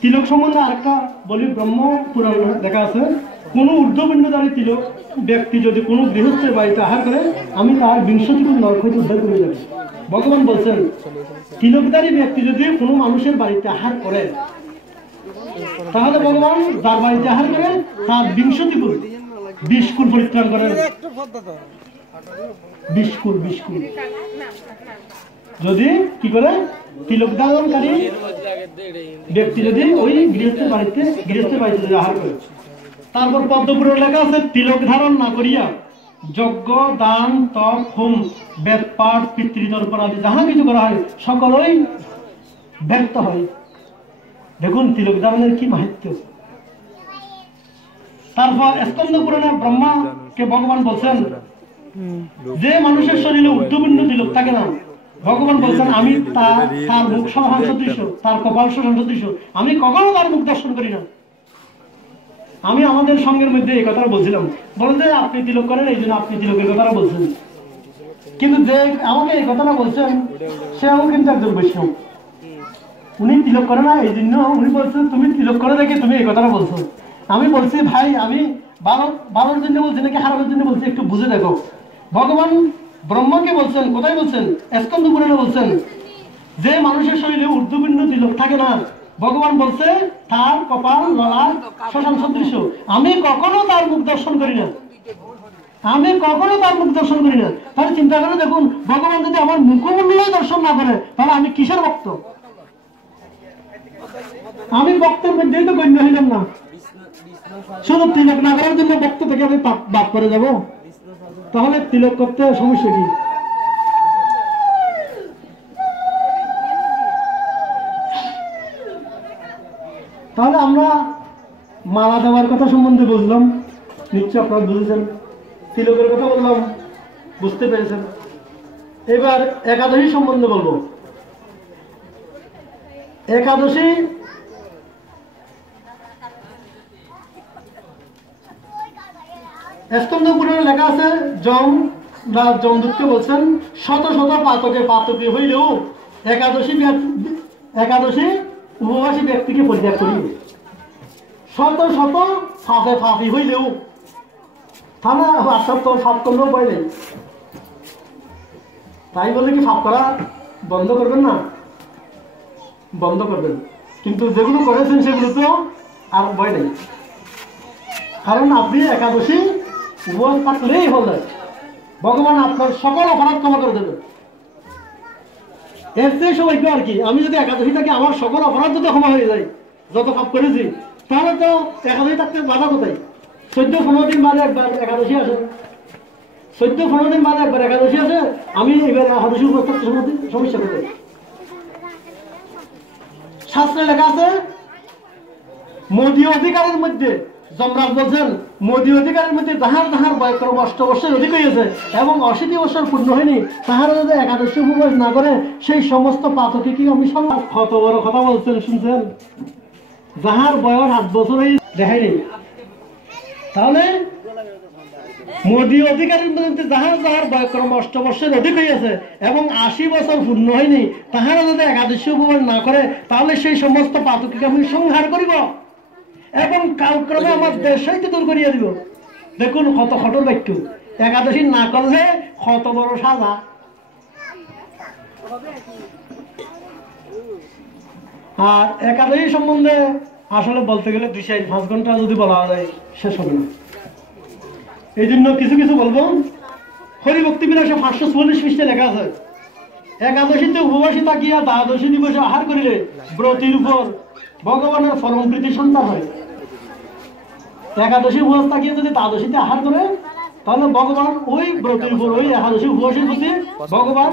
তিলক সম্বন্ধে আরেকটা বলি, ব্রহ্ম পুরাণ লেখা আছে, কোনো ঊর্ধ্বপিণ্ডধারী তিলক ব্যক্তি যদি কোনো গৃহস্থের বাড়িতে আহার করে, আমি তার 20টি গুণ নরক হইতে উদ্ধার করে যাবে। ভগবান বলছেন তিলকধারী ব্যক্তি যদি কোনো মানুষের বাড়িতে আহার করে, তাহলে ভগবান যার বাড়িতে আহার করে তার 20টি গুণ 20 কুল পরিত্রাণ করেন। 20 কুল যদি কি করে তিলক ধারণকারী ব্যক্তি যদি ওই গৃহস্থের বাড়িতে যদি আহার করে। তারপর পদ্মপুরাণ লেখা আছে, তিলক ধারণ না করিয়া যজ্ঞ দান তপ হোম বেদ পাঠ পিতৃতর্পণ আদি যাহা কিছু করা হয় সকলেই ব্যর্থ হয়। দেখুন তিলক ধারণের কি মাহাত্ম্য। তারপর স্কন্দ পুরাণে ব্রহ্মাকে ভগবান বলছেন, যে মানুষের শরীরে ঊর্ধ্বপিণ্ড তিলক থাকে না, ভগবান বলছেন আমি তার মুখ সমান সদৃশ, তার কপাল সমান সদৃশ, আমি কখনো তার মুখ দর্শন করি না। আমি আমাদের সঙ্গের মধ্যে এই কথাটা বলছিলাম, বলতে আপনি তিলক করেন এই জন্য আপনি তিলকের কথাটা বলছেন, কিন্তু যে আমাকে এই কথাটা বলছেন সেও কিন্তু একজন বৈষ্ণব, উনি তিলক করে না, এই জন্য উনি বলছেন তুমি তিলক করে দেখে তুমি এই কথাটা বলছো। আমি বলছি ভাই আমি ভালোর জন্য বলছি নাকি খারাপের জন্য বলছি একটু বুঝে দেখো। ভগবান ব্রহ্মাকে বলছেন, কোথায় বলছেন? স্কন্দ পুরাণে বলছেন, যে মানুষের শরীরে ঊর্ধ্বপিণ্ড তিলক থাকে না, ভগবান বলছে তার কপাল ললাট শ্মশান সদৃশ, আমি কখনো তার মুখ দর্শন করি না, তাহলে চিন্তা করে দেখুন, ভগবান যদি আমার মুখমণ্ডল দর্শন না করে তাহলে আমি কিসের ভক্ত? আমি ভক্তের মধ্যেই তো গণ্য হইলাম না। শুধু তিলক না করার জন্য ভক্ত থেকে আমি বাদ করে যাব, তাহলে তিলক করতে সমস্যা কি? তাহলে আমরা মালা দেওয়ার কথা সম্বন্ধে বুঝলাম, নিশ্চয় আপনারা বুঝেছেন। তিলকের কথা বললাম, বুঝতে পেরেছেন। এবার একাদশী সম্বন্ধে বলবো। একাদশী স্কন্দ পুরাণে লেখা আছে, যমদূতকে বলছেন শত শত পাতকে হইলেও একাদশী উপবাসী ব্যক্তিকে পরিত্যাগ করি। শত শত ফাঁসি হইলেও তাহলে ফাপ করলেও ভয় নেই, তাই বলে কি ফাপ করা বন্ধ করবেন না? বন্ধ করবেন, কিন্তু যেগুলো করেছেন সেগুলো তো আর ভয় নেই, কারণ আপনি একাদশী উপবাস থাকলেই হলে ভগবান আপনার সকল অপরাধ ক্ষমা করে দেবেন। এর চেয়ে সবাইকে আর কি, আমি যদি একাদশী থাকি আমার সকল অপরাধ যদি ক্ষমা হয়ে যায়, যত পাপ করেছি, তাহলে তো একাদশী থাকতে বাধা কোথায়? 14-15 দিন বাদে একবার একাদশী আসে, 14-15 দিন বাদে একবার একাদশী আসে, আমি এবার একাদশী উপবাস থাকতে সমস্যা কোথায়? শাস্ত্রে লেখা আছে মদীয় অধিকারের মধ্যে, যমরাজ বলছেন মদীয় অধিকারের মধ্যে যাহার বয়ক্রম 8 বৎসর অধিক হয়েছে এবং 80 বৎসর পূর্ণ হয়নি, তাহারা যদি একাদশী উপবাস না করে সেই সমস্ত পাতকে কি আমি কত বড় কথা বলছেন শুনছেন? যাহার বয়স 8 বছর দেখাই নেই, তাহলে মদীয় অধিকারের মধ্যে যাহার বয়ক্রম 8 বৎসর অধিক হয়েছে এবং 80 বছর পূর্ণ হয়নি, তাহারা যদি একাদশী উপবাস না করে তাহলে সেই সমস্ত পাতকে আমি সংহার করিব এবং কালক্রমে আমার দেশ হইতে দূর করিয়া দিব। দেখুন কত কঠোর বাক্য। একাদশী না করলে কত বড় সাজা। আর একাদশী সম্বন্ধে আসলে বলতে গেলে 2-5 ঘন্টা যদি বলা যায় শেষ হবে না, এই জন্য কিছু কিছু বলবো। হরিভক্তি বিলাসে 544 পৃষ্ঠাে লেখা আছে, একাদশীতে উপবাসী থাকিয়া দ্বাদশী দিবসে আহার করিলে ব্রতির উপর ভগবানের পরম প্রীতি সন্তান হয়। একাদশী উপবাস থাকিয়ে যদি দ্বাদশীতে আহার করে তাহলে ভগবান ওই ব্রতির উপর, ওই একাদশী উপবাসীর প্রতি ভগবান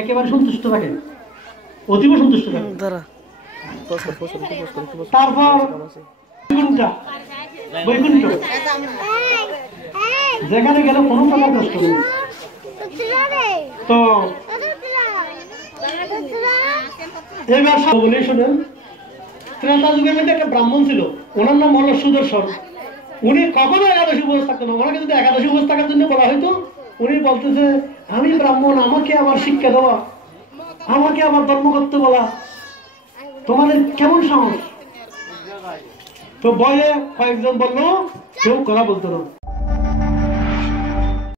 একেবারে সন্তুষ্ট থাকেন, অতীব সন্তুষ্ট থাকেন। তারপর বৈকুণ্ঠ, যেখানে গেলে কোনো প্রকার কষ্ট নেই। তো এবার বলে শুনেন, ত্রেতা যুগের মধ্যে একটা ব্রাহ্মণ ছিল, ওনার নাম হল সুদর্শন। উনি কখনো একাদশী উপবাস থাকতেন না। ওনাকে যদি একাদশী উপবাস থাকার জন্য বলা হয়তো, উনি বলতেছে আমি ব্রাহ্মণ, আমাকে আবার শিক্ষা দেওয়া, আমাকে আবার ধর্ম করতে বলা, তোমাদের কেমন সাহস? তো ভয়ে কয়েকজন বললো কেউ কথা বলতো না।